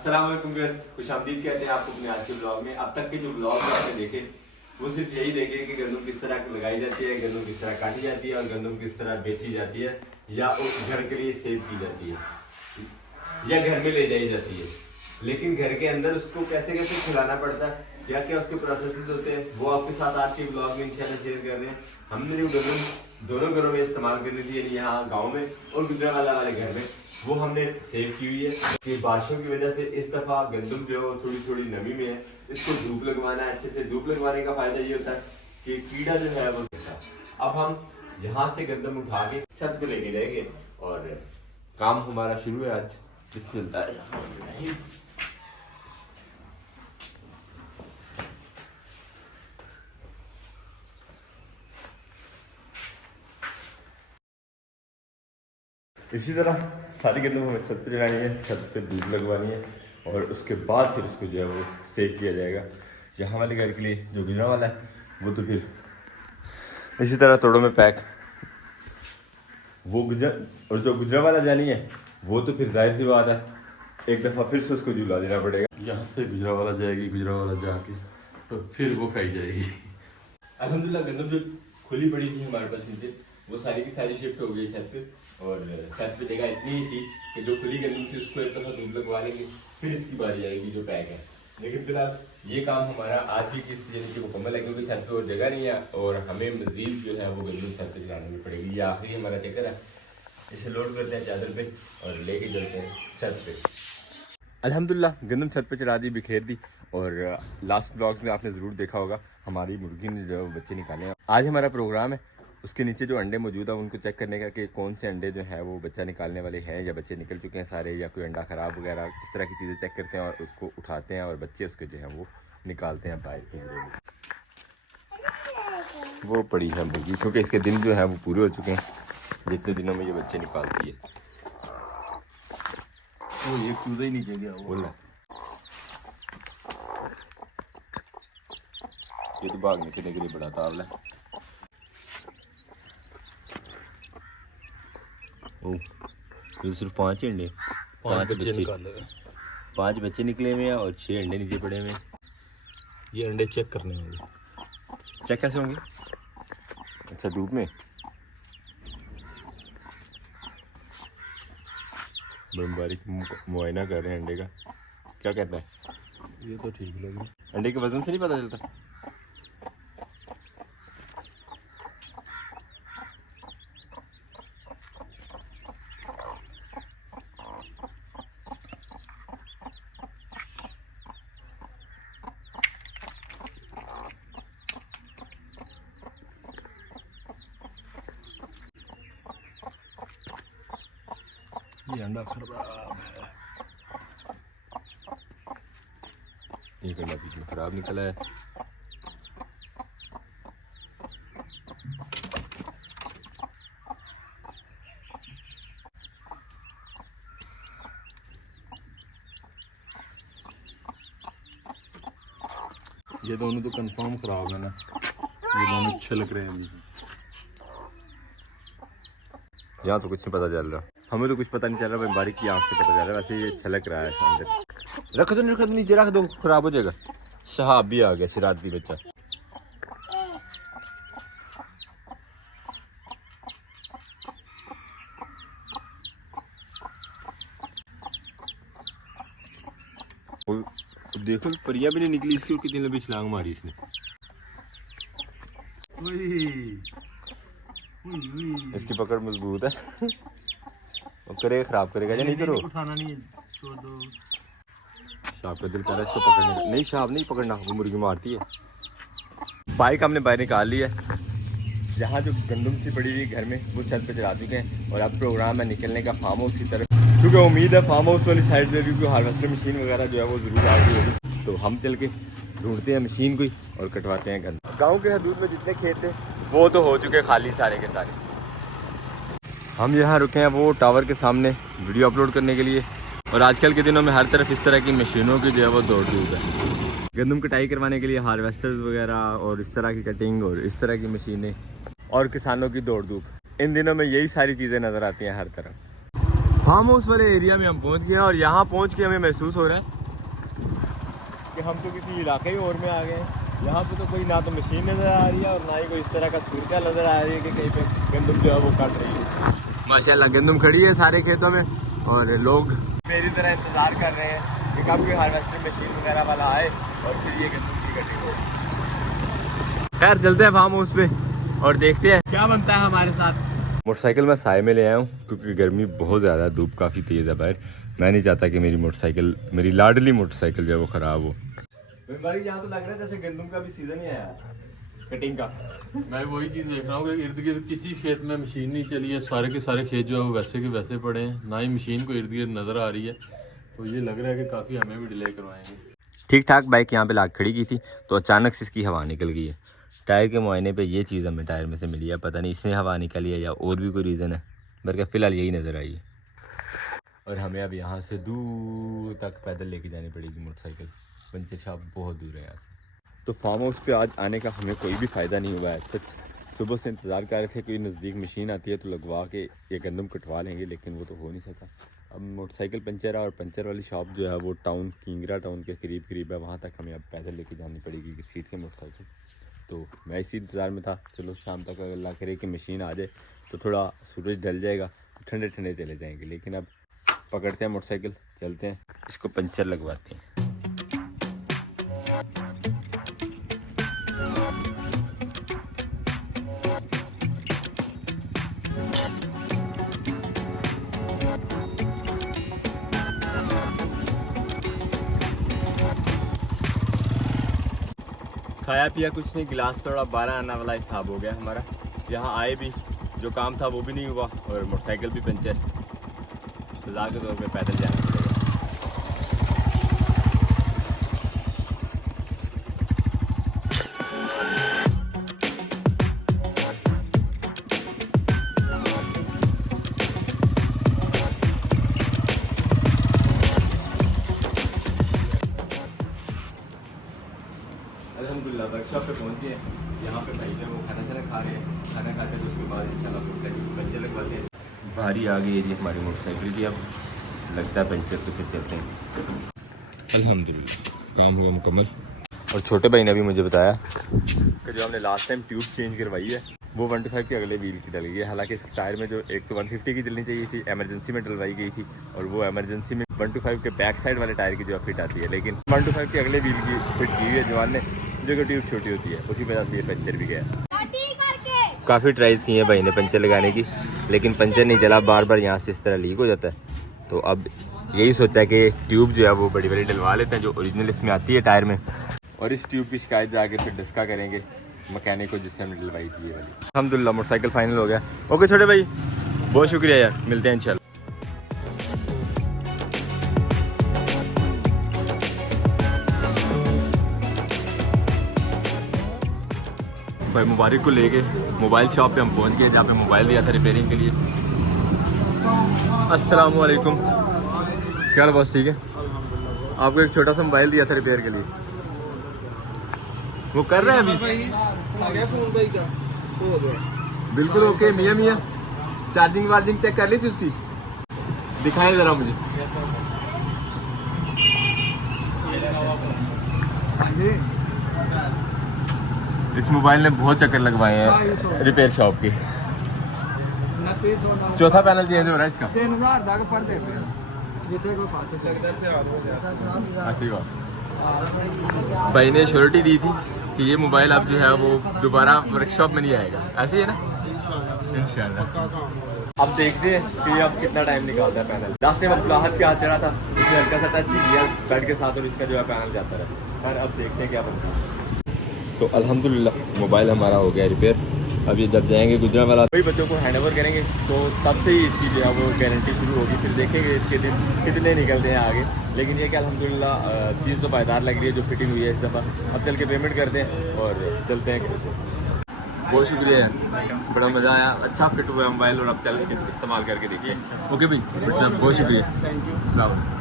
अस्सलाम वालेकुम गाइस, खुशामदीद कहते हैं आपको अपने आज के ब्लॉग में। अब तक के जो ब्लॉग आपने देखे वो सिर्फ यही देखे कि गंदम किस तरह लगाई जाती है, गंदम किस तरह काटी जाती है और गंदम किस तरह बेची जाती है या उस घर के लिए सेव की जाती है या घर में ले जाई जाती है। लेकिन घर के अंदर उसको कैसे कैसे खिलाना पड़ता है, क्या क्या उसके प्रोसेस होते हैं, वो आपके साथ आज के ब्लॉग में इंशाल्लाह शेयर कर रहे हैं। हमने जो गंदम दोनों घरों में इस्तेमाल करनी थी, यानी यहाँ गाँव में और गुजरावाला वाले घर में, वो हमने सेव की हुई है कि बारिशों की वजह से इस दफ़ा गंदम जो है थोड़ी थोड़ी नमी में है, इसको धूप लगवाना है। अच्छे से धूप लगवाने का फायदा ये होता है कि कीड़ा जो है वो अब हम यहाँ से गंदम उठा के छत पे लेके जाएंगे और काम हमारा शुरू है आज। बिस्मिल्लाह। इसी तरह सारी गंदम हमें छत पे लगानी है, छत पे धूप लगवानी है और उसके बाद फिर उसको जो है वो सेक किया जाएगा। यहाँ वाले घर के लिए जो गुजरा वाला है वो तो फिर इसी तरह तोड़ों में पैक, वो गुजर और जो गुजरा वाला जानी है वो तो फिर जाहिर सी बात है एक दफ़ा फिर से उसको झूला देना पड़ेगा। यहाँ से गुजरा वाला जाएगी, गुजरा वाला जाके तो फिर वो खाई जाएगी। अल्हम्दुलिल्लाह गंदम जो खुली पड़ी थी हमारे पास नीचे वो सारी की सारी शिफ्ट हो गई छत पे, और छत पे जगह इतनी ही थी कि जो खुली गंदम थी उसको एक दफ़ा धूप लगवा लेंगे, फिर इसकी बारी आएगी जो पैक है। लेकिन फिलहाल ये काम हमारा आज ही किस यानी कि मुकम्मल है, क्योंकि छत पे और जगह नहीं है और हमें मजीद जो है वो गंदम छत पे चलानी पड़ेगी। ये आखिरी हमारा चक्कर है, इसे लोड करते हैं चादर पे और लेके चलते हैं छत पे। अल्हम्दुलिल्लाह गंदम छत पे चढ़ा दी, बिखेर दी। और लास्ट ब्लॉग्स में आपने ज़रूर देखा होगा हमारी मुर्गी ने जो बच्चे निकाले हैं। आज हमारा प्रोग्राम है उसके नीचे जो अंडे मौजूद है उनको चेक करने का कि कौन से अंडे जो है वो बच्चा निकालने वाले हैं या बच्चे निकल चुके हैं सारे, या कोई अंडा ख़राब वगैरह, इस तरह की चीज़ें चेक करते हैं और उसको उठाते हैं और बच्चे उसके जो हैं वो निकालते हैं बाहर पिंजरे में। वो पड़ी है मुर्गी, क्योंकि इसके दिन जो है वो पूरे हो चुके हैं जितने दिनों में ये बच्चे निकालती है। वो ये कूदा ही नीचे गया बोला ये तो भागने के लिए बड़ा तावला है। ओ ये सिर्फ 5 अंडे, 5 बच्चे निकाले, 5 बच्चे निकले हुए हैं और 6 अंडे नीचे पड़े हुए हैं। ये अंडे चेक करने होंगे। चेक कैसे होंगे? अच्छा धूप में बड़ी बारीक मुआयना कर रहे हैं अंडे का। क्या कहता है? ये तो ठीक लगे। अंडे के वजन से नहीं पता चलता? ये अंडा खराब है। एक अंडा बीच में खराब निकला है। ये दोनों तो कंफर्म खराब है ना, ये दोनों अच्छे लग रहे हैं अभी। यहाँ तो कुछ नहीं पता चल रहा, हमें तो कुछ पता नहीं चल रहा भाई, बारीक की आँख से पता चल रहा है। वैसे ये छलक रहा है अंदर। रख दो नीचे रख दो, खराब हो जाएगा। शहाब भी आ गया शरारती बच्चा। देखो परिया भी नहीं निकली इसकी, और कितनी लंबी छलांग मारी इसने। इसकी पकड़ मजबूत है। वो करेगा खराब करेगा या नहीं करो। उठाना नहीं है, छोड़ दो। शाप का दिल कर रहा है इसको पकड़ने का। नहीं शाप नहीं पकड़ना, वो मुर्गी मारती है। बाइक हमने बाहर निकाल ली है। जहाँ जो गंदम सी पड़ी हुई घर में वो छत पे चढ़ा चुके हैं और अब प्रोग्राम है निकलने का फार्म हाउस की तरफ, क्योंकि उम्मीद है फार्म हाउस वाली साइड में भी कोई हार्वेस्टर मशीन वगैरह जो है वो ज़रूर आ गई होगी। तो हम चल के ढूंढते हैं मशीन कोई और कटवाते हैं गंदम। गाँव के हदूद में जितने खेत थे वो तो हो चुके खाली सारे के सारे। हम यहाँ रुके हैं वो टावर के सामने वीडियो अपलोड करने के लिए, और आजकल के दिनों में हर तरफ इस तरह की मशीनों की जो है वो दौड़ धूप है। गंदम कटाई करवाने के लिए हार्वेस्टर्स वगैरह और इस तरह की कटिंग और इस तरह की मशीनें और किसानों की दौड़ धूप, इन दिनों में यही सारी चीज़ें नज़र आती हैं हर तरफ। फार्म हाउस वाले एरिया में हम पहुंच गए हैं और यहाँ पहुंच के हमें महसूस हो रहा है कि हम तो किसी इलाके ही और में आ गए हैं। यहाँ पे तो कोई ना तो मशीन नज़र आ रही है और ना ही कोई इस तरह का सूरत नज़र आ रही है कि कहीं पे गंदम जो है वो काट रही है। माशाल्लाह गंदम खड़ी है सारे खेतों में और लोग मेरी तरह इंतज़ार कर रहे हैं कि कब कोई हार्वेस्टिंग मशीन वगैरह वाला आए और फिर ये गंदम की कटिंग हो। खैर चलते हैं फार्म हाउस पे और देखते हैं क्या बनता है हमारे साथ। मोटरसाइकिल मैं साए में ले आया हूँ क्योंकि गर्मी बहुत ज़्यादा है, धूप काफ़ी तेज़ है बाहर। मैं नहीं चाहता कि मेरी मोटरसाइकिल, मेरी लाडली मोटरसाइकिल जो है वो ख़राब हो। यहाँ तो लग रहा है जैसे गंदम का भी सीज़न ही आया कटिंग का। मैं वही चीज़ देख रहा हूँ कि इर्द गिर्द किसी खेत में मशीन नहीं चली है, सारे के सारे खेत जो है वो वैसे के वैसे पड़े हैं, ना ही मशीन को इर्द गिर्द नज़र आ रही है। तो ये लग रहा है कि काफ़ी हमें भी डिले करवाएंगे। ठीक ठाक बाइक यहाँ पे लाग खड़ी की थी तो अचानक से इसकी हवा निकल गई है। टायर के मुआयने पे ये चीज़ हमें टायर में से मिली है, पता नहीं इससे हवा निकली है या और भी कोई रीज़न है, बल्कि फ़िलहाल यही नज़र आई है। और हमें अब यहाँ से दूर तक पैदल लेके जानी पड़ेगी मोटरसाइकिल। पंचर शॉप बहुत दूर है यहाँ से। तो फार्म हाउस पे आज आने का हमें कोई भी फ़ायदा नहीं हुआ है। सच सुबह से इंतज़ार कर रहे थे कोई नज़दीक मशीन आती है तो लगवा के ये गंदम कटवा लेंगे, लेकिन वो तो हो नहीं सका। अब मोटरसाइकिल पंचर है और पंचर वाली शॉप जो है वो टाउन किंगरा टाउन के करीब है, वहाँ तक हमें अब पैदल लेके जानी पड़ेगी कि सीट के मोटरसाइकिल। तो मैं इसी इंतज़ार में था, चलो शाम तक अगर अल्लाह करे कि मशीन आ जाए तो थोड़ा सूरज ढल जाएगा तो ठंडे ठंडे चले जाएंगे। लेकिन अब पकड़ते हैं मोटरसाइकिल, चलते हैं, इसको पंचर लगवाते हैं। खाया पिया कुछ नहीं, गिलास थोड़ा 12 आना वाला हिसाब हो गया हमारा। यहाँ आए भी जो काम था वो भी नहीं हुआ और मोटरसाइकिल भी पंचर। सजा के तौर पे पैदल जाना पड़ेगा। अल्हम्दुलिल्लाह वर्कशॉप पे पहुँच गए। यहाँ पे भाई वो खाना खा रहे हैं, खाना खाते हैं उसके बाद इंशाल्लाह मोटरसाइकिल पंचर लगवाते हैं। भारी आ गई है जी हमारी मोटरसाइकिल की, अब लगता है पंचर, तो फिर चलते हैं। अल्हम्दुलिल्लाह काम हुआ मुकम्मल। और छोटे भाई ने भी मुझे बताया कि जो हमने लास्ट टाइम ट्यूब चेंज करवाई है वो 125 के अगले व्हील की डल गई है। हालांकि इस टायर में जो एक तो 150 की डलनी चाहिए थी, एमरजेंसी में डलवाई गई थी और वो एमरजेंसी में 125 के बैक साइड वाले टायर की जो फिट आती है, लेकिन 125 के अगले व्हील की फिट की हुई है जवान ने, जो कि ट्यूब छोटी होती है, उसी वजह से ये पंचर भी गया। काफ़ी ट्राइज की है भाई ने पंचर लगाने की, लेकिन पंचर नहीं चला, बार बार यहाँ से इस तरह लीक हो जाता है। तो अब यही सोचा कि ट्यूब जो है वो बड़ी बड़ी डलवा लेते हैं जो ओरिजिनल इसमें आती है टायर में, और इस ट्यूब की शिकायत जाके फिर डिस्का करेंगे मैकेनिक को जिससे हमने डलवाई थी ये वाली। अल्हम्दुलिल्लाह मोटरसाइकिल फाइनल हो गया। ओके छोटे भाई, बहुत शुक्रिया यार, मिलते हैं इंशाल्लाह। भाई मुबारक को लेके मोबाइल शॉप पे हम पहुंच गए जहाँ पे मोबाइल दिया था रिपेयरिंग के लिए। अस्सलाम वालेकुम, क्या हाल बॉस? ठीक है। आपको एक छोटा सा मोबाइल दिया था रिपेयर के लिए, वो कर रहे हैं अभी? आ गया फोन भाई का, हो गया बिल्कुल ओके, मियाँ मियाँ। चार्जिंग वार्जिंग चेक कर ली थी उसकी? दिखाएं ज़रा मुझे। इस मोबाइल ने बहुत चक्कर लगवाए हैं रिपेयर शॉप के। चौथा पैनल चेंज हो रहा है इसका। 3000 तक पड़ दे जिथे कोई पास लगता प्यार हो गया। ऐसी बात भाई ने श्योरिटी दी थी कि ये मोबाइल अब जो है वो दोबारा वर्कशॉप में नहीं आएगा, ऐसे ही है ना? इंशाल्लाह। अब देखते हैं कि अब कितना टाइम निकालता है पैनल। लास्ट टाइम अब राहत के हाथ चढ़ा था, इसने हल्का सा टच ही किया बेड के साथ और इसका जो है पैनल जाता रहा। पर अब देखते हैं क्या बनता है। तो अल्हम्दुलिल्लाह मोबाइल हमारा हो गया रिपेयर। अब ये जब जाएंगे गुजरांवाला वही बच्चों को हैंड ओवर करेंगे तो तब से ही इसकी जो है वो गारंटी शुरू होगी। फिर देखेंगे इसके दिन कितने निकलते हैं आगे। लेकिन ये कि अल्हम्दुलिल्लाह चीज़ तो पायदार लग रही है जो फिटिंग हुई है इस दफ़ा। अब चल के पेमेंट करते हैं और चलते हैं। बहुत शुक्रिया यार, बड़ा मज़ा आया, अच्छा फिट हुआ मोबाइल और अब चल के इस्तेमाल करके देखिए। ओके भाई, बहुत शुक्रिया, थैंक यू।